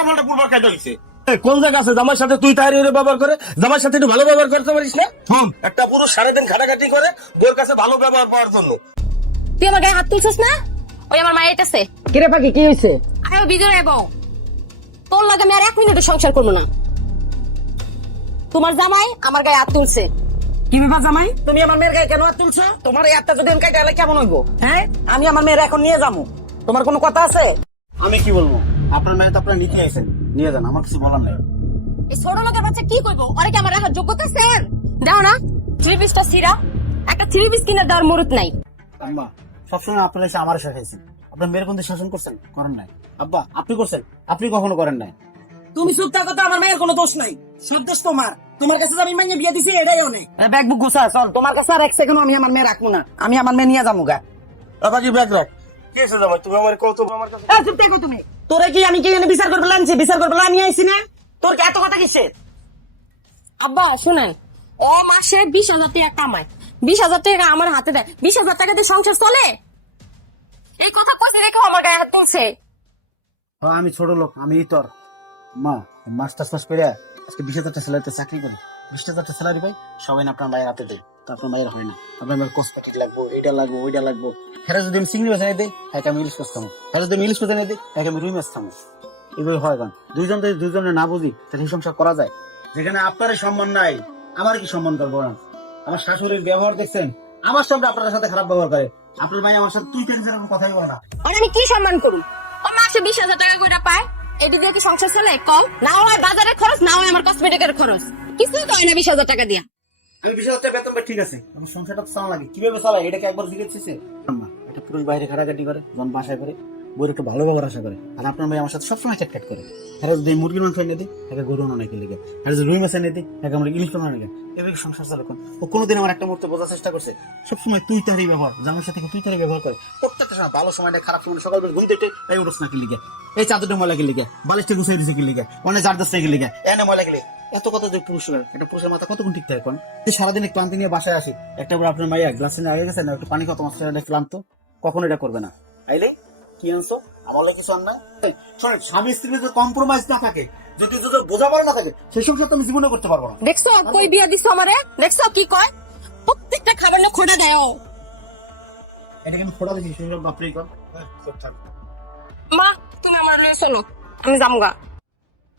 কপালটা পুরবার কাজ হয়েছে। কোন জায়গা আছে জামার সাথে তুই তাহারি ব্যবহার করে, জামার সাথে একটু ভালো ব্যবহার করতে পারিস না? একটা পুরুষ সারাদিন খাটাখাটি করে বউর কাছে ভালো ব্যবহার পাওয়ার জন্য। তুই আমার গায়ে হাত তুলছিস না? ওই আমার মায়ের কাছে কিরে পাখি কি হয়েছে? আরে ভিতরে এবো, তোর লাগে আমি আর 1 মিনিটও সংসার করবো না। তোমার জামাই আমার গায়ে হাত তুলছে। কি ব্যাপার জামাই, তুমি আমার মেয়ের গায়ে কেন হাত তুলছো? তোমার এই হাতটা যদি আমি কাটে গেলে কেমন হইবো? হ্যাঁ, আমি আমার মেয়ের এখন নিয়ে যাবো, তোমার কোনো কথা আছে? আমি কি বলবো, আপনার মেয়ে তো আপনার নিতে আইছেন, নিয়ে যান, আমার কিছু বলার নাই। এই ছোট লোকের বাচ্চা কি করবো? ওরে কি আমার রাখার যোগ্যতা স্যার? দাও না 3 পিসটা সিরা, একটা 3 পিস কিনে দেওয়ার মুরত নাই। আম্মা, সবসময় আপনারা এসে আমার শেখাইছেন, আপনার মেয়ের কোন শাসন করছেন? করেন নাই। আব্বা, আপনি করছেন? আপনি কখনো করেন নাই। তুমি চুপ থাকো তো, আমার মেয়ের কোনো দোষ নাই, সব দোষ তোমার। তোমার কাছে যে আমি মাইনে বিয়ে দিছি এটাই অনেক। ব্যাগ বুক গুছা চল, তোমার কাছে আর 1 সেকেন্ড আমি আমার মেয়ে রাখবো না, আমি আমার মেয়ে নিয়ে যাবো গা। বাবাজি ব্যাগ রাখ। কি হয়েছে জামাই, তুমি আমার কত আমার কাছে? চুপ থাকো তুমি। তোরে কি আমি কি এখানে বিচার করবো আনছি? বিচার করবো আমি আইছি না? তোর কি এত কথা কিসের? আব্বা শুনেন, ও মাসে 20,000 টাকা কামায়, 20,000 টাকা আমার হাতে দেয়, 20,000 টাকা দিয়ে সংসার চলে? এই কথা কইছে রেখে আমার গায়ে হাত তুলছে। আমি ছোট লোক, আমি তোর মা মাস্টার্স পাস করে আজকে 20,000 স্যালারিতে চাকরি করে 20,000 স্যালারি পাই, সবাই না আপনার মায়ের হাতে দেয়, তো আপনার মায়ের হয় না। আপনার মায়ের কসমেটিক লাগবো, এইটা লাগবো, ওইটা লাগবো। হ্যাঁ যদি আমি চিংড়ি মাছ এনে দিই, হ্যাঁ আমি ইলিশ মাছ খাবো। হ্যাঁ যদি আমি ইলিশ মাছ এনে দিই, হ্যাঁ আমি রুই মাছ খাবো। এভাবে হয় গান দুইজন যদি দুইজনে না বুঝি তাহলে এই সংসার করা যায়? যেখানে আপনারই সম্মান নাই, আমার কি সম্মান করবো না? আমার শাশুড়ির ব্যবহার দেখছেন, আমার সামনে আপনার সাথে খারাপ ব্যবহার করে। আপনার ভাই আমার সাথে তুই টেনশন কোনো কথাই বলে না। আর আমি কি সম্মান করুম? ও মাসে 20,000 টাকা করে পায়, এটা দিয়ে কি সংসার চলে? কম না হয় বাজারের খরচ, না হয় আমার কসমেটিকের খরচ, কিছুই তো হয় না 20,000 টাকা দিয়া। আমি 20,000 বেতন পাই, ঠিক আছে, আমার সংসারটা তো চালা লাগে, কিভাবে চালাই এটাকে একবার জিজ্ঞেসছে? একটা পুরুষ বাইরে খাটাখাটি করে, যখন বাসায় করে বইয়ের একটু ভালো ব্যবহার আশা করে। আর আপনার ভাই আমার সাথে সবসময় চ্যাটচ্যাট করে। হ্যাঁ যদি মুরগির মাংস এনে দিই, একে গরু অনেকে লেগে, আর যদি রুই মাছ এনে দিই, একে আমরা ইলিশ মাছ লেগে, এভাবে সংসার চালু করেন। ও কোনোদিন আমার একটা মুহূর্তে বোঝার চেষ্টা করছে? সবসময় তুই তারই ব্যবহার, জামার সাথে তুই তারই ব্যবহার করে। প্রত্যেকটা সময় ভালো সময়টা খারাপ সময়, সকালবেলা ঘুম থেকে এই উঠোস না কি লিগে, এই চাদরটা ময়লা কি লিগে, বালিশটা গুছিয়ে দিছে কি লিগে, অনেক চার দশটা কি লিগে, এনে ময়লা গেলে এত কথা যে পুরুষের একটা পুরুষের মাথা কতক্ষণ ঠিক থাকে এখন? সারাদিন ক্লান্তি নিয়ে বাসায় আসি, একটা বার আপনার মাইয়া গ্লাস নিয়ে আগে গেছে না, একটু পানি কত মাছ ক্লান্ত, কখনো এটা করবে না। তাইলে কি আনছো আমার লাগে কিছু আন? শোনেন, স্বামী স্ত্রীর যদি কম্প্রোমাইজ না থাকে, যদি বোঝাপড়া না থাকে, সেই সংসার তো আমি জীবনে করতে পারবো না। দেখছো কই বিয়া দিছো আমারে? দেখছো কি কয়? প্রত্যেকটা খাবার না খোটা দেয় ও। এটাকে আমি ফোটা দিচ্ছি, শুনলাম বাপরেই কর। মা তুমি আমার লয়ে চলো, আমি যামগা।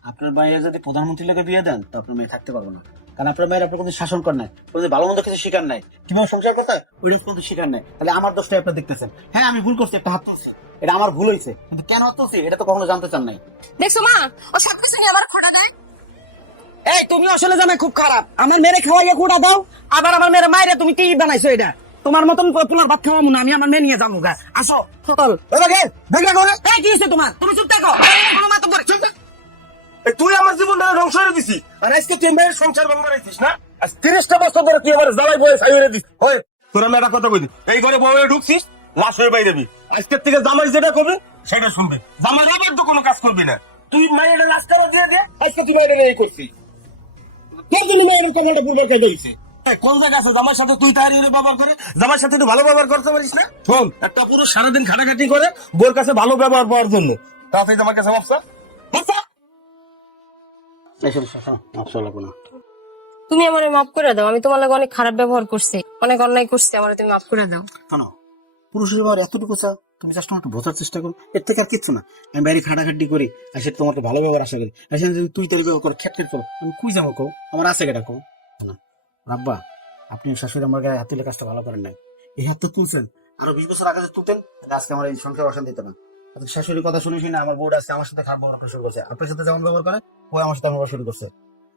আপনার মায়ের যদি প্রধানমন্ত্রীর লোকে বিয়ে দেন, তো আপনার মেয়ে থাকতে পারবো না, কারণ আপনার মায়ের আপনার কোনো শাসন কর নাই, কোনো ভালো মন্দ কিছু শিকার নাই, কিভাবে সংসার করতে হয় ওইটা কোনো শিকার নাই। তাহলে আমার দোষটাই আপনার দেখতেছেন। হ্যাঁ আমি ভুল করছি, একটা হাত তুলছি, এটা আমার ভুল হয়েছে, কিন্তু কেন হাত তুলছি এটা তো কখনো জানতে চান নাই। দেখছো মা, ও সবকিছু নিয়ে আবার খোটা দেয়। এই তুমি আসলে জামাই খুব খারাপ, আমার মেরে খাওয়াইয়া কুড়া দাও, আবার আমার মেরে মাইরে তুমি কি বানাইছো? এটা তোমার মতন পোলার ভাত খাওয়াবো না, আমি আমার মেয়ে নিয়ে যাবো গা। আসো চল। এই কি হয়েছে তোমার? তুমি চুপ থাকো, কোনো মাতম করে চুপ থাক। তুই আমার জীবনটা ধ্বংস করে দিছিস, আর আজকে তুই মেয়ের সংসার ভঙ্গ করেছিস না? আজ 30টা বছর ধরে তুই আমার জ্বালাই বয়ে ছাই হয়ে দিস। ওই তোর আমি একটা কথা কই, এই ঘরে বউয়ে ঢুকছিস, লাশ হয়ে বাইরে যাবি। আজকের থেকে জামাই যেটা করবে সেটা শুনবে, জামাই এবার তো কোনো কাজ করবি না। তুই মায়ের লাশ করে দিয়ে দে, আজকে তুই মায়ের এই করছিস, তোর জন্য মায়ের কপালটা পূর্ব কেটে দিয়েছে। কোন জায়গা আছে জামার সাথে তুই তাহারি ব্যবহার করে, জামার সাথে একটু ভালো ব্যবহার করতে পারিস না? শোন, একটা পুরুষ সারাদিন খাটাখাটি করে বউর কাছে ভালো ব্যবহার পাওয়ার জন্য, তাড়াতাড়ি আমার কাছে ভাবছা তুমি আমারে মাফ করে দাও, আমি তোমার লাগে অনেক খারাপ ব্যবহার করছি, অনেক অন্যায় করছি, আমারে তুমি মাফ করে দাও। কেন পুরুষের ব্যবহার এতটুকু চা, তুমি জাস্ট একটু বোঝার চেষ্টা করো, এর থেকে আর কিচ্ছু না। আমি বাইরে খাটাখাটি করি, আর সেটা তোমাকে ভালো ব্যবহার আশা করি, আর সেখানে যদি তুই তারি ব্যবহার করো, খেট করো, আমি কুই যাবো কো, আমার আছে কেটা কো না? আব্বা, আপনি শাশুড়ি আমার গায়ে হাত তুলে কাজটা ভালো করেন নাই। এই হাত তো তুলছেন, আরো 20 বছর আগে যদি তুলতেন তাহলে আজকে আমার এই সংসার অশান্তি দিত না। শাশুড়ির কথা শুনে শুনে আমার বউটা আজকে আমার সাথে খারাপ ব্যবহার করা শুরু করছে, আপনার সাথে যেমন ব্যবহার করে ও আমার সাথে ব্যবহার শুরু করছে।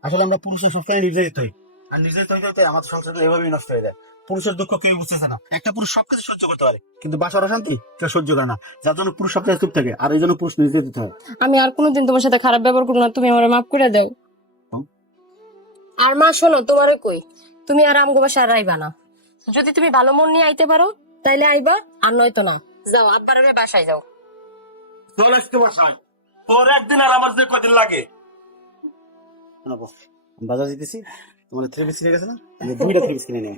আসলে আমরা পুরুষের সবসময় নির্যাতিত হই, আর নির্যাতিত হইতে আমাদের সংসারগুলো এভাবেই নষ্ট হয়ে যায়। পুরুষের দুঃখ কেউ বুঝতেছে না। একটা পুরুষ সবকিছু সহ্য করতে পারে, কিন্তু বাসার অশান্তি কেউ সহ্য করে না, যার জন্য পুরুষ সবসময় চুপ থাকে, আর এই জন্য পুরুষ নির্যাতিত হয়। আমি আর কোনোদিন তোমার সাথে খারাপ ব্যবহার করবো না, তুমি আমারে মাফ করে দাও। আর মা শোনো, তোমারে কই, তুমি আর আমগো বাসায় আর আইবা না। যদি তুমি ভালো মন নিয়ে আইতে পারো তাইলে আইবা, আর নয়তো না। যাও আব্বার বাসায় যাও। তোর আজকে বাসায় তোর একদিন আর আমার যে কদিন লাগে। বাজার দিতেছি, তোমার 3 পিস কিনে গেছে না, 2টা 3 পিস কিনে নিয়ে